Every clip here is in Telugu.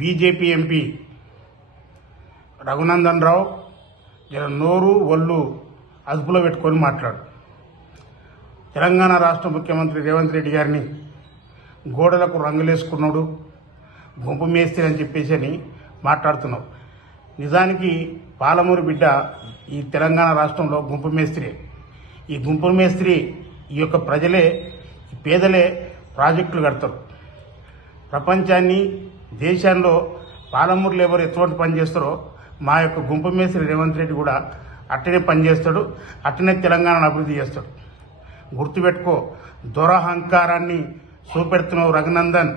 బీజేపీ ఎంపీ రఘునందన్ రావు జర నోరు ఒళ్ళు అదుపులో పెట్టుకొని మాట్లాడు తెలంగాణ రాష్ట్ర ముఖ్యమంత్రి రేవంత్ రెడ్డి గారిని గోడలకు రంగులేసుకున్నాడు గుంపు మేస్తే అని చెప్పేసి అని మాట్లాడుతున్నావు నిజానికి పాలమూరు బిడ్డ ఈ తెలంగాణ రాష్ట్రంలో గుంపు మేస్త్రి ఈ గుంపు మేస్త్రి ఈ యొక్క ప్రజలే పేదలే ప్రాజెక్టులు కడతారు ప్రపంచాన్ని దేశంలో పాలమూరులో ఎవరు ఎటువంటి పని చేస్తారో మా యొక్క గుంపు మేస్త్రి రేవంత్ రెడ్డి కూడా అట్టనే పనిచేస్తాడు అట్టనే తెలంగాణను అభివృద్ధి చేస్తాడు గుర్తుపెట్టుకో దురహంకారాన్ని చూపెడుతున్నావు రఘునందన్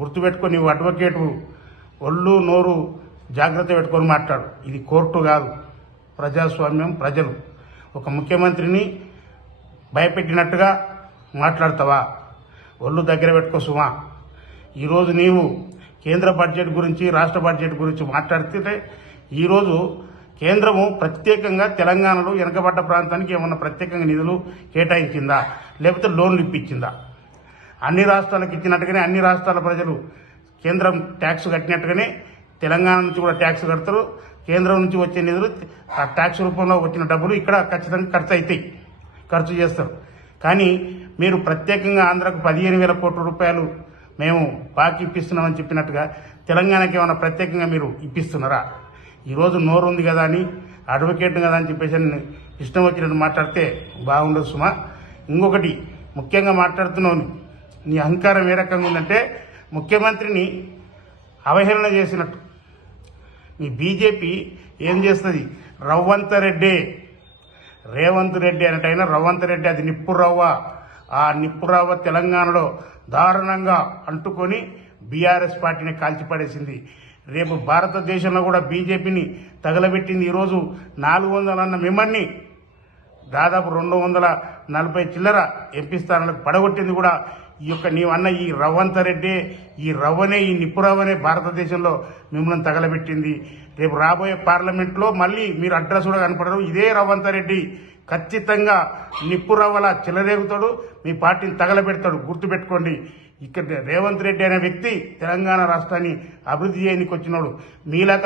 గుర్తుపెట్టుకో నీవు అడ్వకేటు ఒళ్ళు నోరు జాగ్రత్త పెట్టుకొని మాట్లాడు ఇది కోర్టు కాదు ప్రజాస్వామ్యం ప్రజలు ఒక ముఖ్యమంత్రిని భయపెట్టినట్టుగా మాట్లాడతావా ఒళ్ళు దగ్గర పెట్టుకో సుమా ఈరోజు నీవు కేంద్ర బడ్జెట్ గురించి రాష్ట్ర బడ్జెట్ గురించి మాట్లాడుతుంటే ఈరోజు కేంద్రము ప్రత్యేకంగా తెలంగాణలో వెనకబడ్డ ప్రాంతానికి ఏమన్నా ప్రత్యేకంగా నిధులు కేటాయించిందా లేకపోతే లోన్లు ఇప్పించిందా అన్ని రాష్ట్రాలకు ఇచ్చినట్టుగానే అన్ని రాష్ట్రాల ప్రజలు కేంద్రం ట్యాక్స్ కట్టినట్టుగానే తెలంగాణ నుంచి కూడా ట్యాక్స్ కడతారు కేంద్రం నుంచి వచ్చే నిధులు ఆ ట్యాక్స్ రూపంలో వచ్చిన డబ్బులు ఇక్కడ ఖచ్చితంగా ఖర్చు అవుతాయి ఖర్చు చేస్తారు కానీ మీరు ప్రత్యేకంగా ఆంధ్రకు పదిహేను వేల కోట్ల రూపాయలు మేము పార్టీ ఇప్పిస్తున్నామని చెప్పినట్టుగా తెలంగాణకి ఏమైనా ప్రత్యేకంగా మీరు ఇప్పిస్తున్నారా ఈరోజు నోరు ఉంది కదా అని అడ్వకేట్ కదా అని చెప్పేసి ఇష్టం వచ్చినట్టు మాట్లాడితే బాగుండదు సుమా ఇంకొకటి ముఖ్యంగా మాట్లాడుతున్నావు నీ అహంకారం ఏ రకంగా ఉందంటే ముఖ్యమంత్రిని అవహేళన చేసినట్టు మీ బీజేపీ ఏం చేస్తుంది రవ్వంత రెడ్డి రేవంత్ రెడ్డి అయినా రవ్వంత రెడ్డి అది నిప్పు రవ్వ ఆ నిప్పురావ తెలంగాణలో దారుణంగా అంటుకొని బీఆర్ఎస్ పార్టీని కాల్చిపడేసింది రేపు భారతదేశంలో కూడా బీజేపీని తగలబెట్టింది ఈరోజు నాలుగు వందలు అన్న మిమ్మల్ని దాదాపు రెండు వందల నలభై చిల్లర ఎంపీ స్థానాలకు పడగొట్టింది కూడా ఈ యొక్క నీవన్న ఈ రవ్వంత రెడ్డి ఈ రవ్వనే ఈ నిప్పు రవ్వనే భారతదేశంలో మిమ్మల్ని తగలబెట్టింది రేపు రాబోయే పార్లమెంట్లో మళ్ళీ మీరు అడ్రస్ కూడా కనపడరు ఇదే రవ్వంత రెడ్డి ఖచ్చితంగా నిప్పు రవ్వలా చెలరేగుతాడు మీ పార్టీని తగలబెడతాడు గుర్తుపెట్టుకోండి ఇక్కడ రేవంత్ రెడ్డి అనే వ్యక్తి తెలంగాణ రాష్ట్రాన్ని అభివృద్ధి చేయడానికి వచ్చినాడు మీలాక